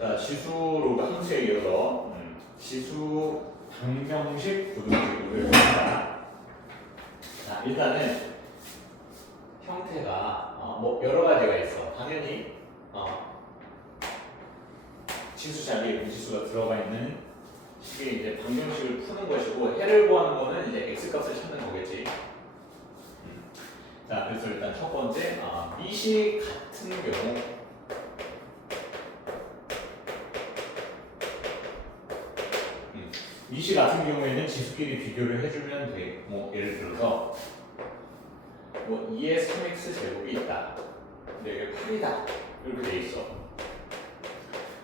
자, 지수로 함수에 이어서 지수 방정식 부등식을 합니다. 자, 일단은 형태가 뭐 여러 가지가 있어. 당연히 지수 자리에 무지수가 들어가 있는 식의 이제 방정식을 푸는 것이고, 해를 구하는 거는 이제 x 값을 찾는 거겠지. 자, 그래서 일단 첫 번째 미시 같은 경우 미시 같은 경우에는 지수끼리 비교를 해주면 돼. 뭐 예를 들어서 뭐 2의 3x 제곱이 있다. 근데 이게 8이다. 이렇게 돼 있어.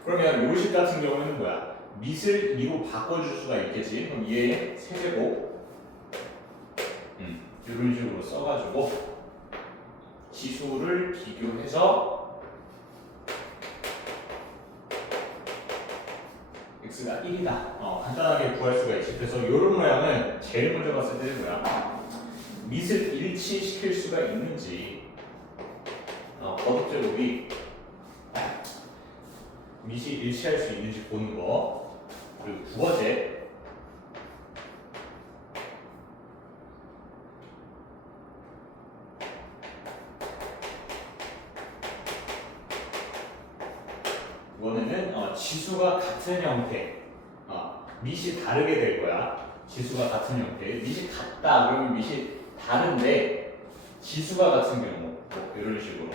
그러면 요식 같은 경우에는 뭐야? 밑을 2로 바꿔줄 수가 있겠지. 그럼 2의 세제곱 이런 식으로 써가지고 지수를 비교해서 x가 1이다. 간단하게 구할 수가 있지. 그래서 이런 모양은 제일 먼저 봤을 때는 뭐야? 밑을 일치시킬 수가 있는지, 거듭제곱이 밑이 일치할 수 있는지 보는 거. 그리고 두 번째, 이번에는 지수가 같은 형태, 밑이 다르게 될 거야. 지수가 같은 형태, 밑이 같다 그러면 밑이 다른데 지수가 같은 경우 뭐 이런 식으로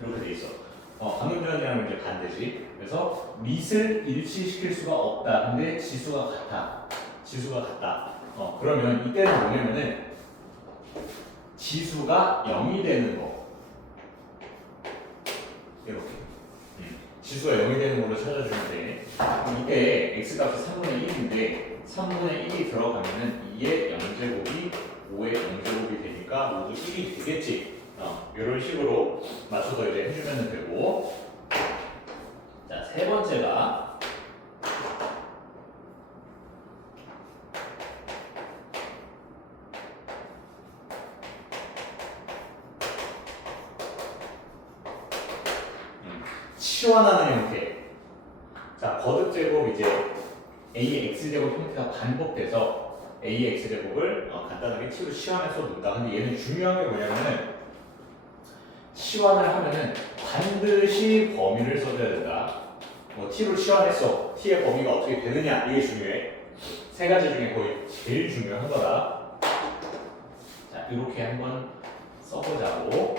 이렇게 돼 있어. 방금 전이랑 이제 반대지. 그래서 밑을 일치시킬 수가 없다. 근데 지수가 같아. 지수가 같다. 그러면 이때는 뭐냐면은 지수가 0이 되는 거. 이렇게. 지수가 0이 되는 걸로 찾아주면 돼. 그럼 이때 x값이 3분의 1인데 3분의 1이 들어가면은 2의 0제곱이 5의 0제곱이 되니까 모두 1이 되겠지. 이런 식으로 맞춰서 이제 해주면 되고. 자, 세 번째가 치환하는 형태. 자, 거듭제곱 이제 ax제곱 형태가 반복돼서 ax제곱을 간단하게 t로 치환해서 놓는다. 근데 얘는 중요한 게 뭐냐면은 치환을 하면은 반드시 범위를 써줘야 된다. 뭐 t로 치환했어. t의 범위가 어떻게 되느냐, 이게 중요해. 세 가지 중에 거의 제일 중요한 거다. 자, 이렇게 한번 써보자고.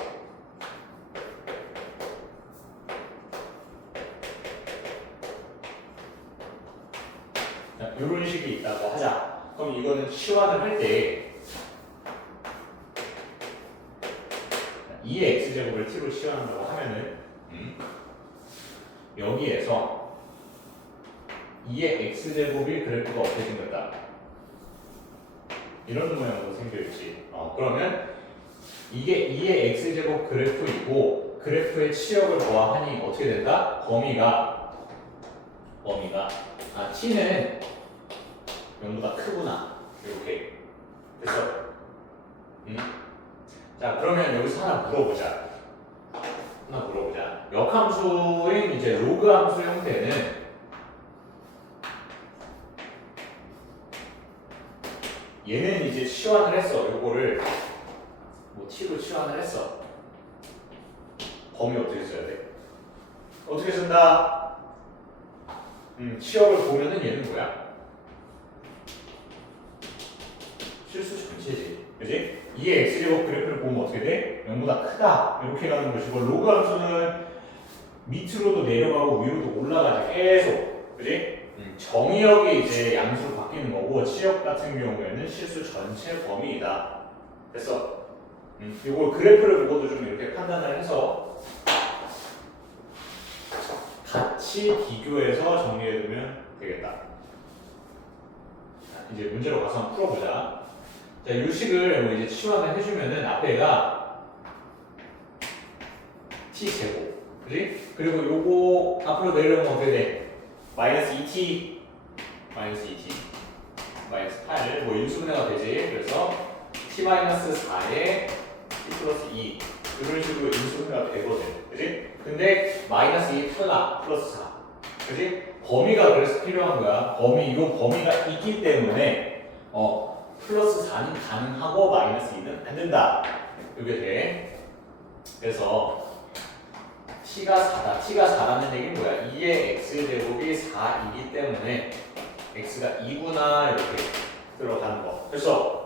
자, 이런 식이 있다고 하자. 그럼 이거는 치환을 할 때 2의 x제곱을 t로 치환한다고 하면은 여기에서 2의 x제곱이 그래프가 어떻게 생겼다? 이런 모양으로 생겨있지. 그러면 이게 2의 x제곱 그래프이고 그래프의 치역을 보아하니 어떻게 된다? 범위가 t는 0보다 크구나. 이렇게 됐어. 자, 그러면 여기서 하나 물어보자. 역함수인 이제 로그 함수 형태는 얘는 이제 치환을 했어. 요거를 뭐 t로 치환을 했어. 범위 어떻게 써야 돼? 어떻게 쓴다? 치역을 보면은 얘는 뭐야? 실수 전체지. 그지? 2의 x제곱 그래프를 보면 어떻게 돼? 0보다 크다. 이렇게 가는 것이고, 로그 함수는 밑으로도 내려가고 위로도 올라가지. 계속. 그지? 정의역이 이제 양수로 바뀌는 거고, 치역 같은 경우에는 실수 전체 범위이다. 됐어? 이거 그래프를 보고도 좀 이렇게 판단을 해서 같이 비교해서 정리해두면 되겠다. 자, 이제 문제로 가서 한번 풀어보자. 자, 이 식을 뭐 이제 치환을 해주면은 앞에가 t제곱, 그지? 그리고 요거 앞으로 내려오면 어떻게 돼? 마이너스 2t, 마이너스 8, 뭐 인수분해가 되지. 그래서 t-4에 t 플러스 2 이런 식으로 인수분해가 되거든. 그지? 근데 마이너스 2 탈락 플러스 4. 그지? 범위가 그래서 필요한 거야. 요 범위가 있기 때문에 플러스 4는 가능하고 마이너스 2는 안 된다. 이게 돼. 그래서 t가 4다. t가 4라는 얘기는 뭐야? 2의 x제곱이 4이기 때문에 x가 2구나 이렇게 들어가는 거. 그래서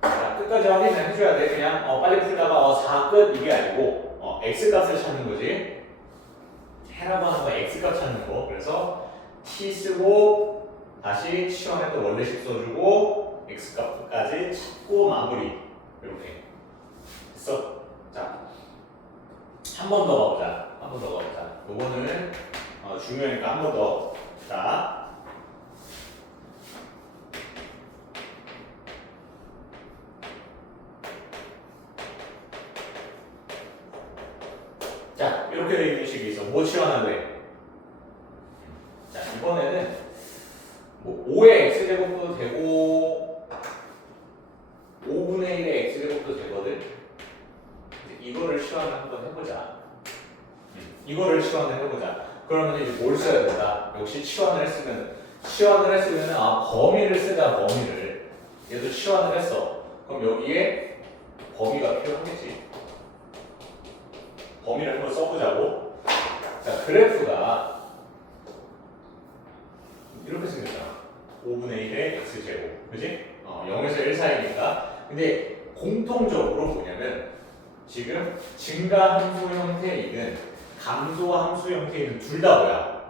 자, 끝까지 확인을 해줘야 돼. 그냥 빨리 풀다가 4 끝 이게 아니고 x값을 찾는 거지. 해라고 하는 거 x값 찾는 거. 그래서 t 쓰고 다시 시험에 또 원래식 써주고 x값까지 찾고 마무리. 이렇게 됐어. 자, 한 번 더 가보자. 한 번 더 가보자. 요거는 중요하니까 한 번 더. 자, 이렇게 되어 있는 식이 있어. 뭐 치환할래? 자, 이번에는 뭐 5의 x제곱도 되고 5분의 1의 x제곱도 되거든. 이거를 치환을 한번 해보자. 이거를 치환을 해보자. 그러면 이제 뭘 써야 된다? 역시 치환을 했으면 범위를 쓰자. 범위를. 얘도 치환을 했어. 그럼 여기에 범위가 필요하겠지. 범위를 한번 써보자고. 자, 그래프가 이렇게 생겼잖아. 5분의 1의 x제곱. 그지? 0에서 1 사이니까. 근데 공통적으로 뭐냐면 지금 증가함수 형태이든 감소함수 형태이든 둘 다 뭐야?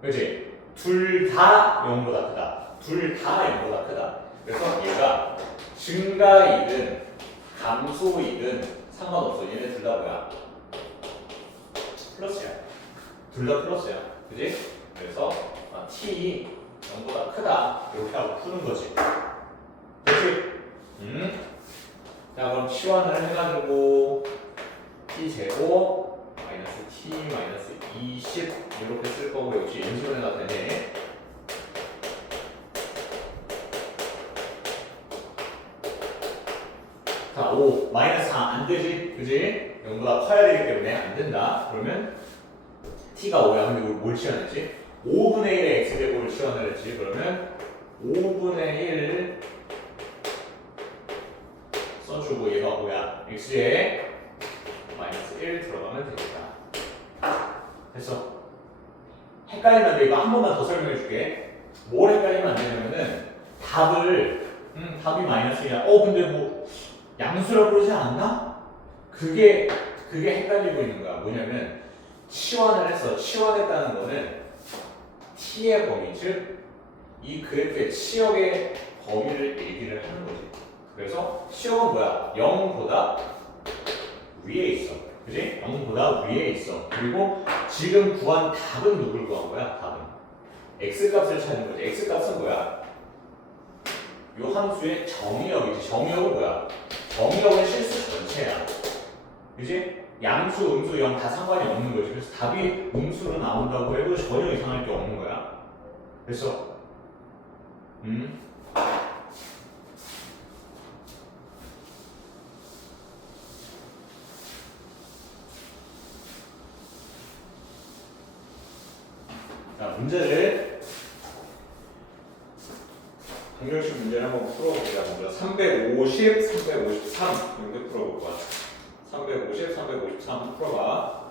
그지? 둘 다 0보다 크다. 둘 다 0보다 크다. 그래서 얘가 증가이든 감소이든 상관없어. 얘네 둘 다 뭐야? 플러스야. 둘 다 플러스야. 그지? 그래서 t 0보다 크다. 이렇게 하고 푸는 거지. 그치? 자, 그럼 치환을 해가지고 t 제곱 마이너스 t 마이너스 20 이렇게 쓸 거고 역시 인수분해가 되네. 자, 5 마이너스 4 안 되지? 그지? 0보다 커야 되기 때문에 안 된다. 그러면 t가 5야. 근데 우리 뭘 치환했지? 5분의 1의 x제곱을 치환을 했지. 그러면 5분의 1 써주고 얘가 뭐야? x에 마이너스 1 들어가면 되겠다. 됐어. 헷갈리면 안 돼. 이거 한 번만 더 설명해 줄게. 뭘 헷갈리면 안 되냐면은 답이 마이너스 1이야. 근데 뭐 양수라고 그러지 않나? 그게 헷갈리고 있는 거야. 뭐냐면 치환을 했어. 치환했다는 거는 t의 범위, 즉 이 그래프의 치역의 범위를 얘기를 하는 거지. 그래서 치역은 뭐야? 0보다 위에 있어. 그지? 0보다 위에 있어. 그리고 지금 구한 답은 누굴 구한 거야? 답은 x값을 찾는 거지. x값은 뭐야? 이 함수의 정의역이지. 정의역은 뭐야? 정의역은 실수 전체야. 그지? 양수, 음수, 0 다 상관이 없는 거지. 그래서 답이 음수로 나온다고 해도 전혀 이상할 게 없는 거야. 그래서 자, 문제를 방정식 문제를 한번 풀어보자. 먼저 350, 353 이렇게 풀어볼 거야. 350, 353 풀어봐.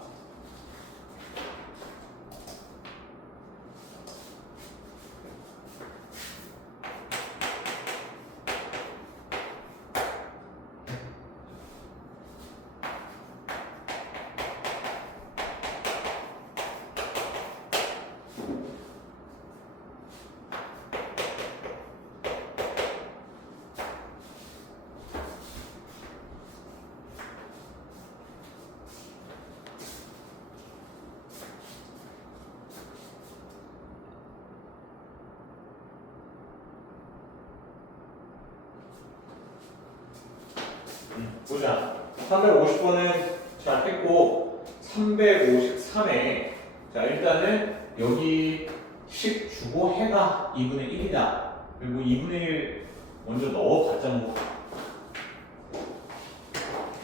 보자. 350번은 잘 했고 353에 자 일단은 여기 10 주고 해가 2분의 1이다. 그리고 2분의 1 먼저 넣어봤자 뭐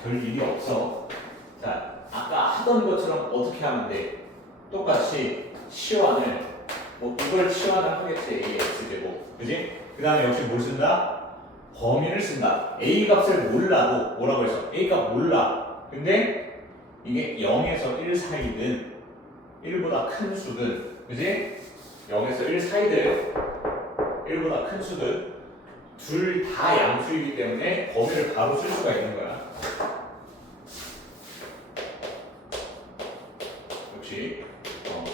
별 일이 없어. 자, 아까 하던 것처럼 어떻게 하면 돼? 똑같이 치환을 이걸 치환을 하겠지. ax 제곱, 그지? 그 다음에 역시 뭘 쓴다? 범위를 쓴다. a 값을 몰라도 뭐라고 했어? a 값 몰라. 근데 이게 0에서 1 사이든 1보다 큰 수든, 그지? 0에서 1 사이든 1보다 큰 수든 둘 다 양수이기 때문에 범위를 바로 쓸 수가 있는 거야. 역시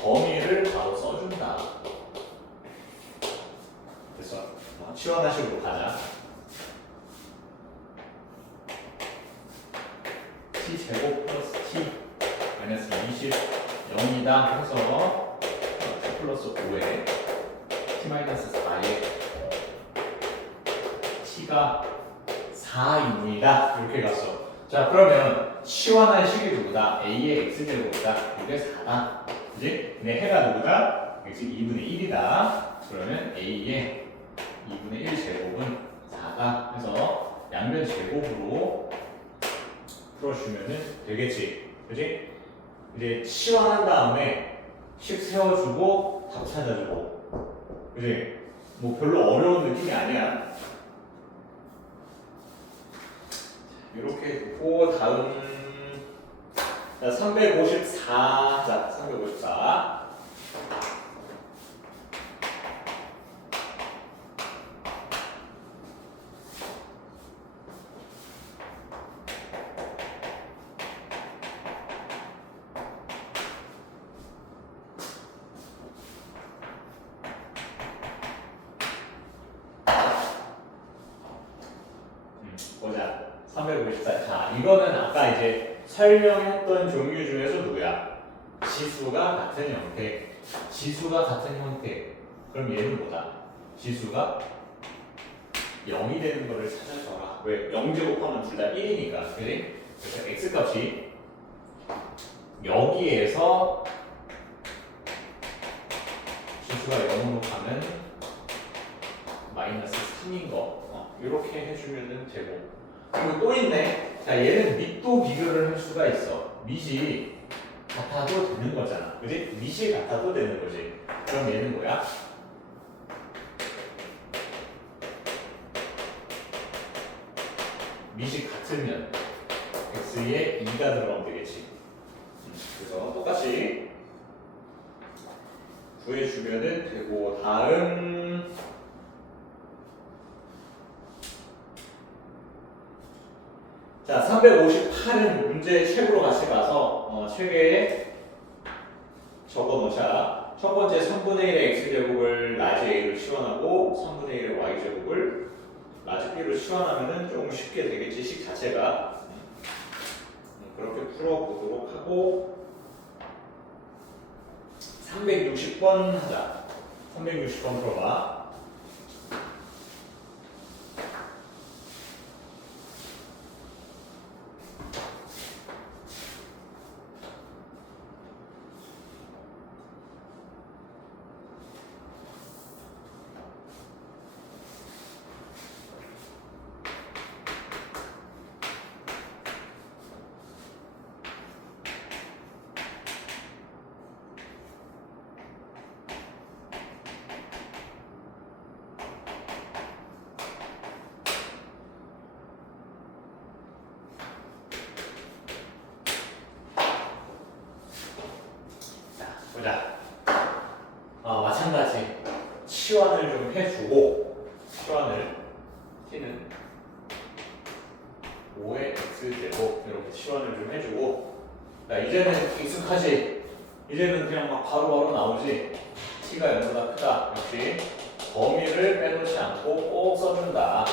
범위를 바로 써준다. 됐어. 치환하식으로 가자. t 제곱 플러스 t 마이너스 20 0이다 해서 t 플러스 5에 t 마이너스 4에 t가 4입니다. 이렇게 갔어. 자, 그러면 치환한 식이 누구다? a의 x제곱이다. 이게 4다. 그지? 근데 해가 누구다? x 2분의 1이다. 그러면 a의 2분의 1 제곱은 4다. 해서 양변 제곱으로 풀어주면은 되겠지. 그지? 이제 치환한 다음에 식 세워주고 답 찾아주고. 그지? 뭐 별로 어려운 느낌이 아니야. 이렇게 두고 다음 자 354. 자 354. 보자. 354. 자, 이거는 아까 이제 설명했던 종류 중에서 누구야? 지수가 같은 형태. 지수가 같은 형태. 그럼 얘는 뭐다? 지수가 0이 되는 거를 찾아줘라. 왜? 0제곱하면 둘 다 1이니까. 그지? 그래서 x값이 여기에서 지수가 0으로 가면 마이너스 3인 거. 이렇게 해주면 되고. 그리고 또 있네. 자, 얘는 밑도 비교를 할 수가 있어. 밑이 같아도 되는 거잖아. 그지? 밑이 같아도 되는 거지. 그럼 얘는 뭐야? 밑이 같으면 x에 2가 들어가면 되겠지. 그래서 똑같이 구해주면은 되고, 다음 자, 358은 문제 책으로 같이 가서 책에 적어 놓자. 첫 번째 3분의 1의 x제곱을 라지 a로 치환하고 3분의 1의 y제곱을 라지 b로 치환하면은 조금 쉽게 되겠지, 식 자체가. 그렇게 풀어보도록 하고 360번 하자. 360번 풀어봐. 보자. 마찬가지 치환을 좀 해주고, 치환을 t는 5의 x제곱 이렇게 치환을 좀 해주고, 자, 이제는 익숙하지? 이제는 그냥 막 바로바로 나오지? t가 0보다 크다. 역시 범위를 빼놓지 않고 꼭 써준다.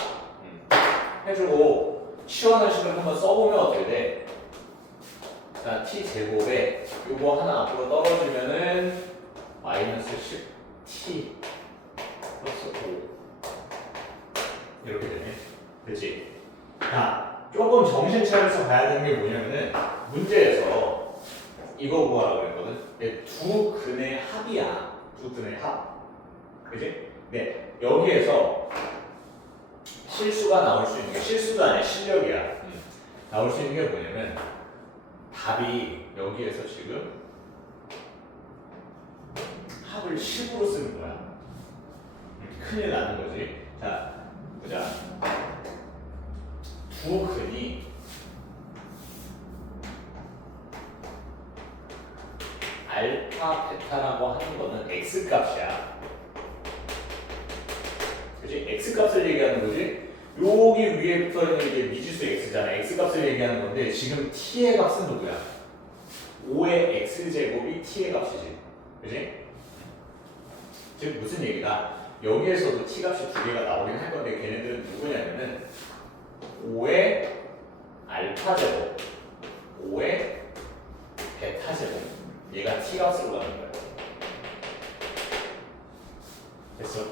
해주고 치환한 식을 한번 써보면 어떻게 돼? 자, t제곱에 요거 하나 앞으로 떨어지면은 마이너스 10t 플러스 5 이렇게 되네. 그치? 자, 조금 정신 차려서 봐야 되는 게 뭐냐면은 문제에서 이거 구하라고 그랬거든. 두 근의 합이야. 두 근의 합. 그치? 네, 여기에서 실수가 나올 수 있는 게 실수가 아니라 실력이야. 나올 수 있는 게 뭐냐면 답이 여기에서 지금 합을 10으로 쓰는 거야. 큰일 나는 거지. 자, 보자. 두 근이 알파, 베타라고 하는 거는 x 값이야. 그치? x 값을 얘기하는 거지. 여기 위에 붙어 있는 게 미지수 x잖아. x 값을 얘기하는 건데 지금 t의 값은 누구야? 5의 x 제곱이 t의 값이지. 그치? 즉 무슨 얘기다? 여기에서도 t 값이 두 개가 나오긴 할 건데 걔네들은 누구냐면은 5의 알파 제곱, 5의 베타 제곱. 얘가 t 값으로 가는 거야. 됐어?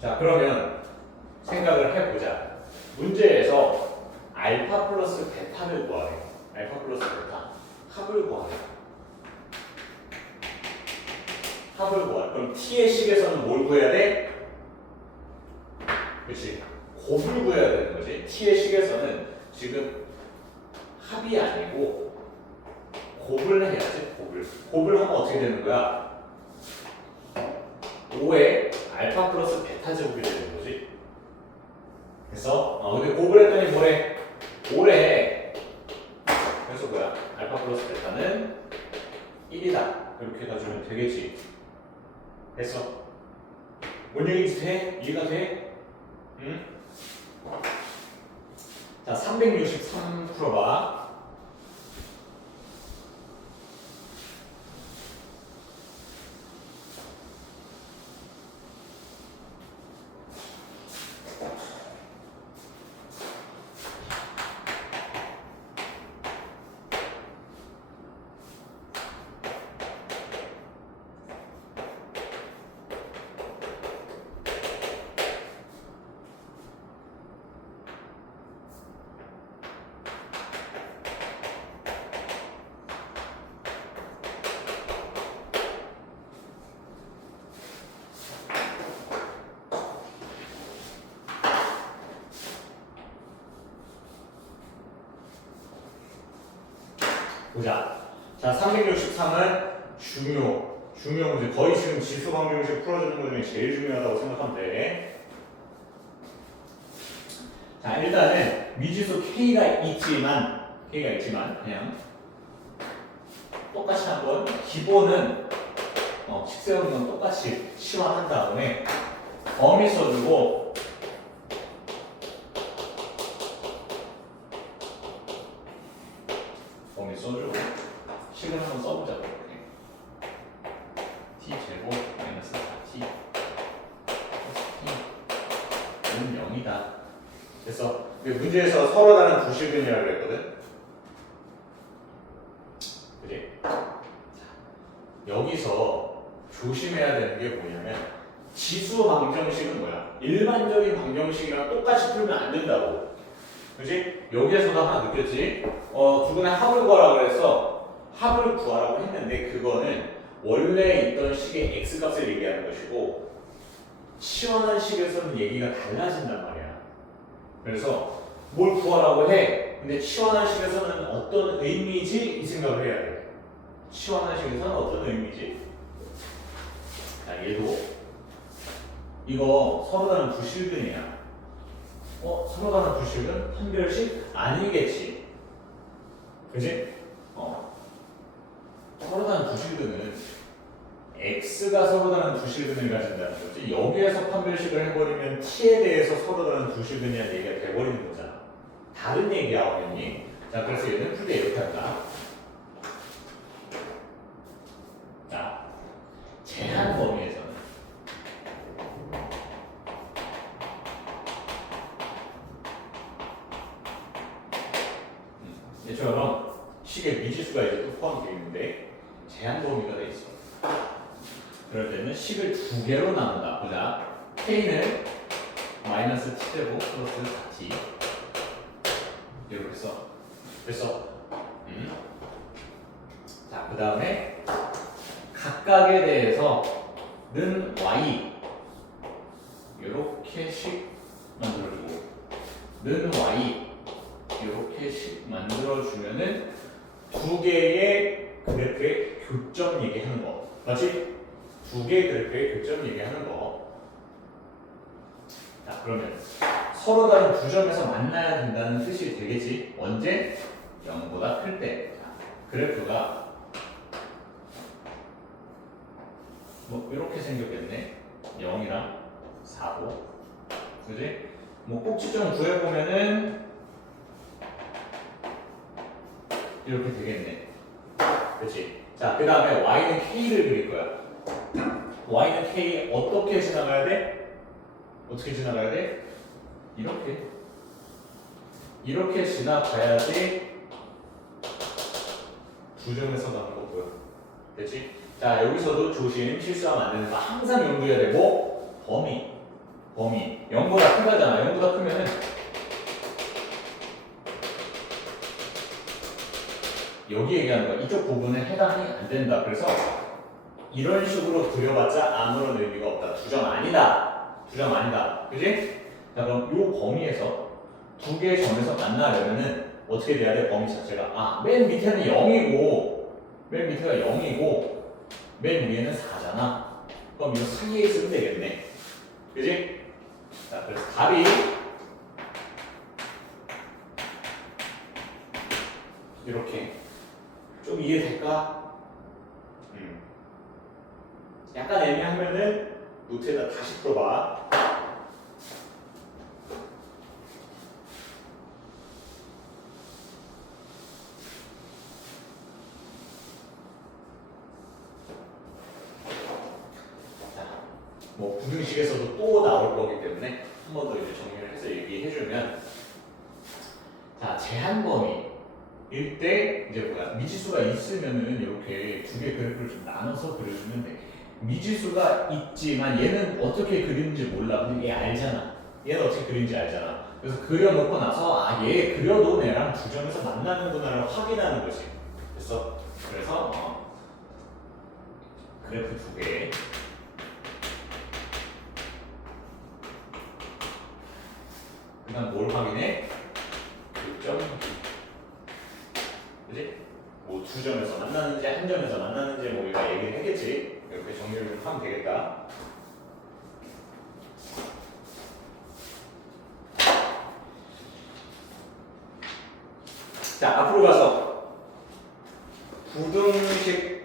자, 그러면 생각을 해보자. 문제에서 알파 플러스 베타를 구하래. 알파 플러스 베타. 합을 구하래. 합을 구하래. 그럼 t의 식에서는 뭘 구해야 돼? 그치? 곱을 구해야 되는 거지. t의 식에서는 지금 합이 아니고 곱을 해야지. 곱을 하면 어떻게 되는 거야? 5의 알파 플러스 베타 제곱이 되는 거지. 그래서 근데 곱을 했더니 뭐래? 5래. 그래서 뭐야? 알파 플러스 베타는 1이다. 이렇게 가지면 되겠지. 됐어? 뭔 얘기인지 돼? 이해가 돼? 응? 자, 363 풀어봐. 보자. 자, 363은 중요 문제. 거의 지금 지수 방정식 풀어주는 것 중에 제일 중요하다고 생각하면 돼. 자, 일단은 미지수 K가 있지만 그냥 똑같이 한번 기본은 식 세우는 건 똑같이 시화한 다음에 범위 써주고 써주고 식을 한번 써보자. 이렇게 t 제곱 마이너스 4t t는 0이다. 그래서 문제에서 서로 다른 부실근이라고 그랬거든. 그지? 여기서 조심해야 되는 게 뭐냐면 지수 방정식은 뭐야? 일반적인 방정식이랑 똑같이 풀면 안 된다고. 그지? 여기에서도 하나 느꼈지? 두 분의 합을 구하라고 그래서 합을 구하라고 했는데 그거는 원래 있던 식의 x값을 얘기하는 것이고 시원한 식에서는 얘기가 달라진단 말이야. 그래서 뭘 구하라고 해? 근데 시원한 식에서는 어떤 의미지? 이 생각을 해야 돼. 시원한 식에서는 어떤 의미지? 자, 얘도 이거 서로 다른 부실근이야. 서로 다른 부실은 판별식 아니겠지. 그지? 서로 다른 부실근은 x가 서로 다른 부실근을 가진다는 거지. 여기에서 판별식을 해버리면 t에 대해서 서로 다른 부실근이라는 얘기가 돼버리는 거잖아. 다른 얘기하겠니? 자, 그래서 얘는 풀게 이렇게 한다. 자, 제한 범위에서는 얘처럼 식의 미지수가 이제 또 포함되어 있는데 제한 범위가 돼 있어. 그럴 때는 식을 두 개로 나눈다. 보자. k는 마이너스 t제곱 플러스 4t 이렇게 써. 됐어. 자, 그 다음에 각각에 대해서는 y 이렇게 식 만들어주고 는 y 이렇게 만들어주면은 두 개의 그래프의 교점 얘기하는 거. 맞지? 두 개의 그래프의 교점 얘기하는 거. 자, 그러면 서로 다른 두 점에서 만나야 된다는 뜻이 되겠지? 언제? 0보다 클 때. 자, 그래프가 뭐 이렇게 생겼겠네. 0이랑 4고. 그지? 뭐 꼭지점 구해보면은 이렇게 되겠네. 그치? 자, 그 다음에 y는 k를 그릴 거야. y는 k 어떻게 지나가야 돼? 어떻게 지나가야 돼? 이렇게 지나가야지 두 점에서 나는 거 보여. 됐지? 자, 여기서도 조심, 실수하면 안 되는 거 항상 연구해야 되고, 범위 0보다 크다잖아. 0보다 크면은 여기 얘기하는 거야. 이쪽 부분은 해당이 안 된다. 그래서 이런 식으로 그려봤자 아무런 의미가 없다. 두 점 아니다. 그지? 자, 그럼 이 범위에서 두 개의 점에서 만나려면은 어떻게 돼야 돼? 범위 자체가 맨 밑에는 0이고 맨 위에는 4잖아. 그럼 이거 사이에 있으면 되겠네. 그지? 자, 그래서 답이 이렇게 좀 이해될까? 약간 애매하면은 노트에다 다시 풀어봐. 뭐 부등식에서도 또 나올 거기 때문에 한 번 더 이제 정리를 해서 얘기해주면, 자, 제한 범위일 때 이제 뭐야, 미지수가 있으면은 이렇게 두 개 그래프를 좀 나눠서 그려주면 돼. 미지수가 있지만 얘는 어떻게 그리는지 몰라. 근데 얘 알잖아. 얘는 어떻게 그리는지 알잖아. 그래서 그려놓고 나서 얘 그려놓은 애랑 두 점에서 만나는구나를 확인하는 거지. 그래서 그래프 두 개. 그 다음 뭘 확인해? 교점. 그지? 뭐 두 점에서 만나는지 한 점에서 만나는지 뭐 우리가 얘기를 했겠지. 이렇게 정리를 좀 하면 되겠다. 자, 앞으로 가서 부등식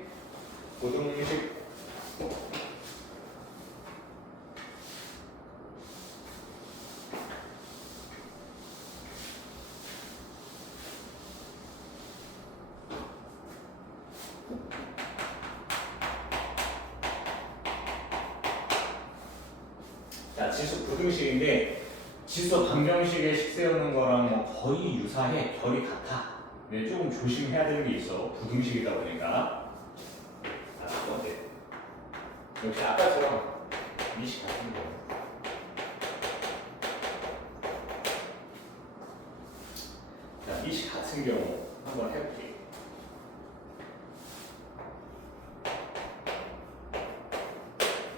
자, 지수 부등식인데 지수 방정식에 식 세우는 거랑 뭐 거의 유사해. 결이 같아. 근데 조금 조심해야 되는 게 있어. 부등식이다 보니까. 자, 첫 번째. 역시 아까처럼 미식 같은 거. 자, 미식 같은 경우 한번 해볼게.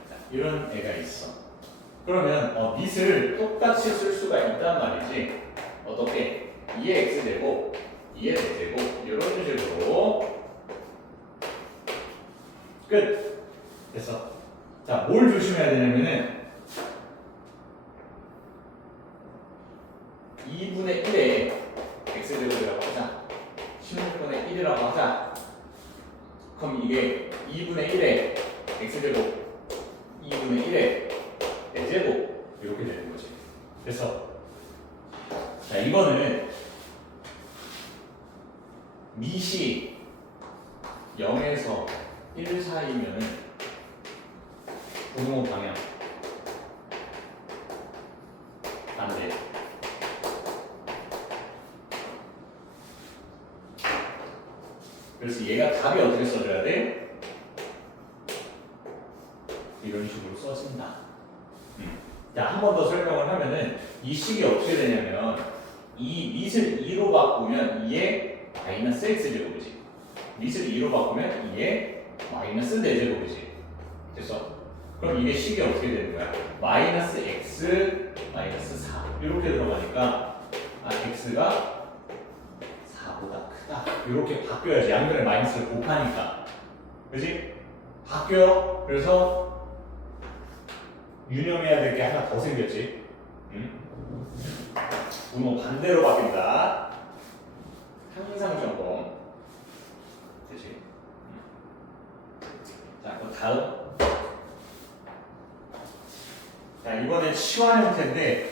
자, 이런 애가 있어. 그러면 밑을 똑같이 쓸 수가 있단 말이지. 어떻게? 2의 x제곱, 2의 z제곱 이런 식으로 끝! 됐어. 자, 뭘 조심해야 되냐면은 2분의 1에 x제곱이라고 하자. 16분의 1이라고 하자. 그럼 이게 2분의 1에 x제곱, 2분의 1에 제곱 이렇게 되는 거지. 그래서 자, 이거는 밑이 0에서 1 사이면은 분모 방향 반대. 그래서 얘가 답이 어떻게 써줘야 돼? 이런 식으로 써진다. 자, 한 번 더 설명을 하면은 이 식이 어떻게 되냐면 이 밑을 2로 바꾸면 2의 마이너스 x제곱이지. 밑을 2로 바꾸면 2의 마이너스 4제곱이지. 됐어? 그럼 이게 식이 어떻게 되는 거야? 마이너스 x 마이너스 4 이렇게 들어가니까 x가 딱 이렇게 바뀌어야지. 양변에 마이너스를 곱하니까. 그지? 바뀌어. 그래서 유념해야 될 게 하나 더 생겼지. 분모 반대로 바뀐다. 항상 점검. 되지? 자, 그럼 다음. 자, 이번엔 치환 형태인데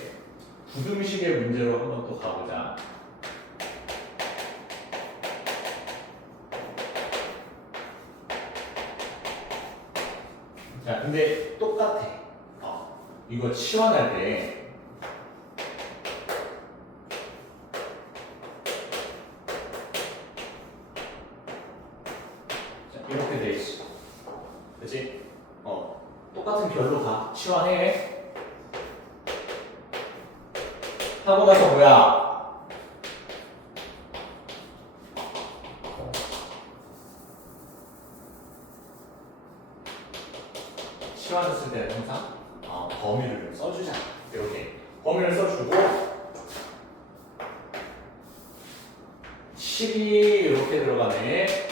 부등식의 문제로 한번 또 가보자. 자, 근데 똑같아. 이거 치환할 때 자, 이렇게 돼 있어. 그치? 똑같은 결로 가. 치환해. 하고 나서 뭐야? 치환했을 때는 항상 범위를 좀 써주자. 이렇게 범위를 써주고 10이 이렇게 들어가네.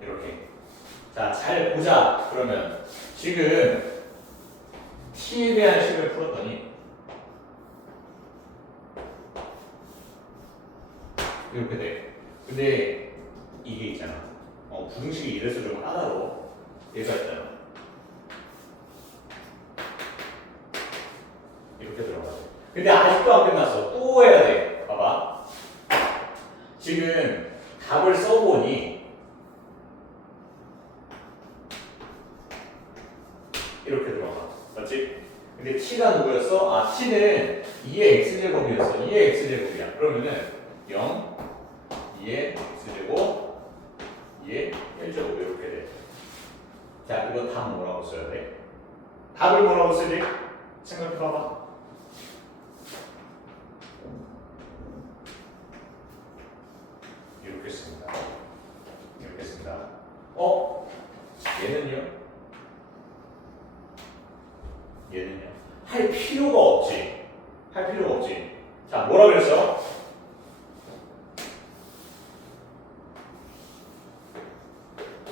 이렇게. 자, 잘 보자. 그러면 지금 t에 대한 식을 풀었더니 이렇게 돼. 근데 이게 있잖아. 부등식이 이래서 좀 까다로워. 얘가 있잖아. 이렇게 들어가. 근데 아직도 안 끝났어. 또 해야 돼. 봐봐. 지금 답을 써보니 이렇게 들어가. 맞지? 근데 t가 누구였어? t는 2의 x제곱이었어. 2의 x제곱이야. 그러면은 0, 2의 x제곱, 2의 1제곱 이렇게 돼. 자, 이거 답 뭐라고 써야 돼? 답을 뭐라고 쓰지? 생각해봐봐. 이렇게 씁니다. 이렇게 씁니다. 얘는요? 얘는요? 할 필요가 없지. 할 필요가 없지. 자, 뭐라 그랬어?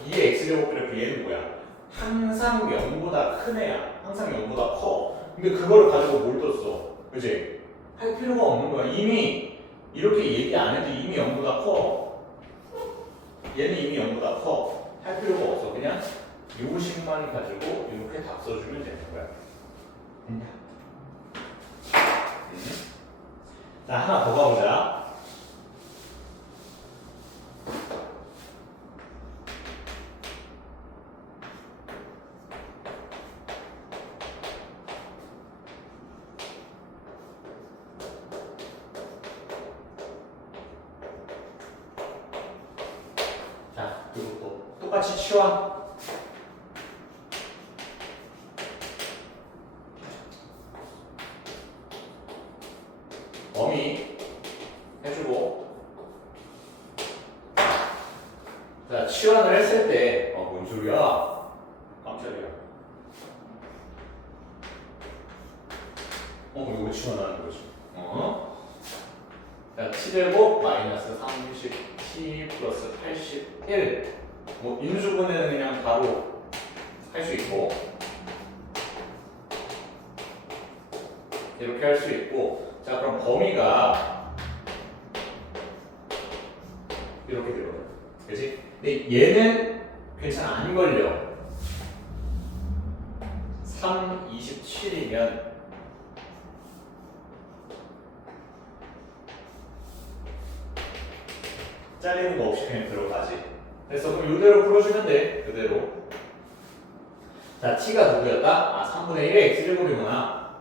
이 x제곱 그래프 얘는 뭐야? 항상 0보다 큰 애야. 항상 0보다 커. 근데 그거를 가지고 뭘 떴어? 그치? 할 필요가 없는 거야. 이미 이렇게 얘기 안 해도 이미 0보다 커. 얘는 이미 0보다 커. 할 필요가 없어. 그냥 요식만 가지고 이렇게 답 써주면 되는 거야. 자, 하나 더 가보자. 자, 이것도 똑같이 치환. 범위 해주고. 자, 치환을 했을 때, 뭔 소리야? 깜짝이야. 이거 치환하는 거지. 자, t제곱 마이너스 30t 플러스 81. 인수분해는 그냥 바로 할 수 있고, 이렇게 할 수 있고. 자, 그럼 범위가 이렇게 되거든. 그치? 근데 얘는 괜찮아. 안 걸려. 3, 27이면 잘리는 거 없이 그냥 들어가지. 그래서 그럼 이대로 풀어주면 돼. 이대로. 자, t가 누구였다? 3분의 1의 x제곱이구나.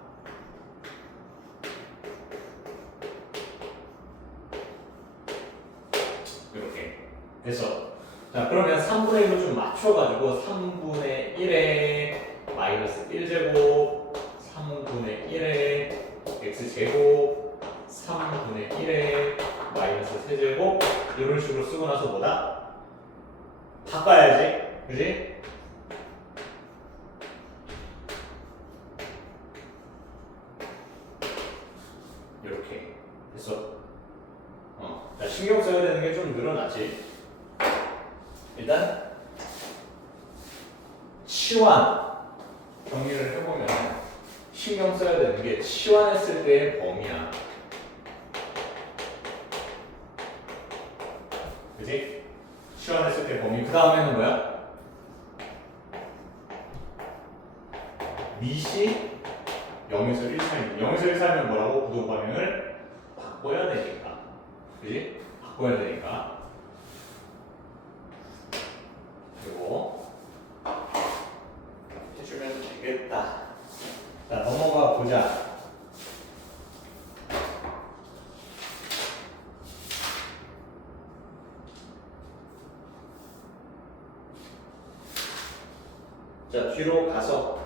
이렇게. 됐어. 자, 그러면 3분의 1로 좀 맞춰가지고 3분의 1의 마이너스 1제곱, 3분의 1의 x제곱, 3분의 1의 마이너스 세제곱 이런 식으로 쓰고 나서 뭐다? 바꿔야지. 그지? 신경 써야 되는 게 좀 늘어나지. 일단 치환 정리를 해보면 신경 써야 되는 게 치환했을 때의 범위야. 그지? 치환했을 때 범위. 그 다음에는 뭐야? 밑이 0에서 1 사이. 0에서 1 사이면 뭐라고? 부동 방향을 바꿔야 되니까. 그지? 바꿔야 되니까. 그리고 해주면 되겠다. 자, 넘어가 보자. 자, 뒤로 가서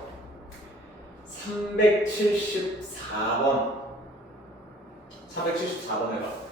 374번 374번 해봐.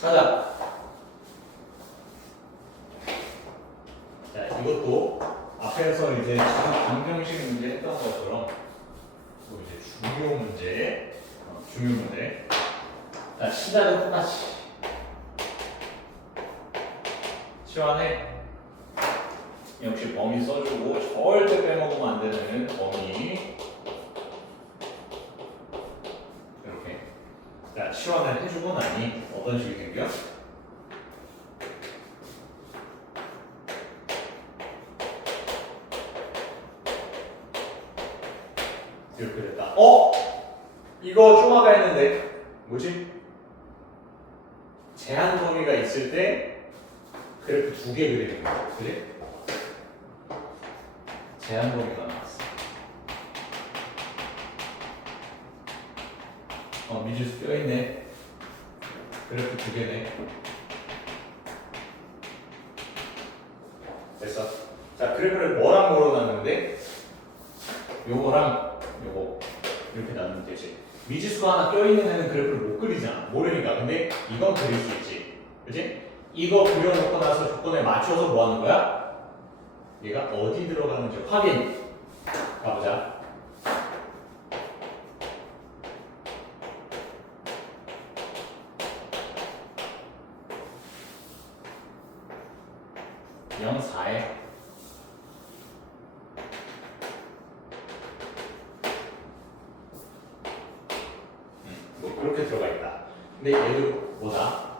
가자. 자, 이것도 앞에서 이제 방정식 문제 했던 것처럼 또 이제 중요 문제, 중요 문제. 자, 시작은 똑같이 치환해. 역시 범위 써주고 절대 빼먹으면 안 되는 범위. 이렇게. 자, 치환을 해주고 나니 어떤 식이 생겨? 이렇게 됐다. 이거 좀 아까 했는데 뭐지? 제한 범위가 있을 때 그래프 두 개 그리는 거야. 그래? 제한 범위가 나왔어. 미지수 껴있네. 그래프 두 개네. 됐어. 자, 그래프를 뭐랑 뭐로 나누는데? 요거랑 요거 이렇게 나누면 되지. 미지수가 하나 껴있는 애는 그래프를 못 그리잖아. 모르니까. 근데 이건 그릴 수 있지. 그치? 이거 그려놓고 나서 조건에 맞춰서 뭐 하는 거야? 얘가 어디 들어가는지 확인. 가보자. 영 4에 뭐 이렇게 들어가 있다. 근데 얘도 뭐다?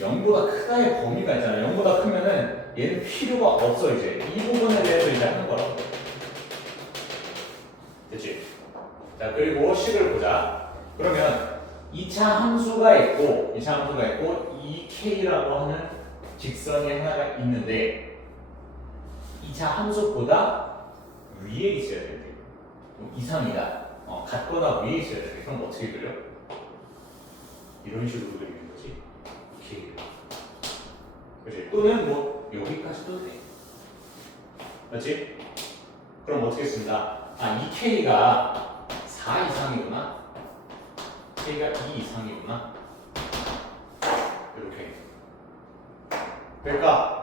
0보다 크다의 범위가 있잖아. 0보다 크면은 얘는 필요가 없어. 이제 이 부분에 대해서 이제 하는 거라고. 됐지? 자, 그리고 식을 보자. 그러면 2차 함수가 있고 2k라고 하는 직선이 하나가 있는데 2차 함수보다 위에 있어야 돼. 이상이다. 같거나 위에 있어야 돼. 그럼 어떻게 그려? 이런 식으로 그리는 거지. 이렇게. 그렇지? 또는 뭐 여기까지도 돼. 그렇지? 그럼 어떻게 쓴다? 이 K가 4 이상이구나. K가 2 이상이구나. 이렇게. 될까?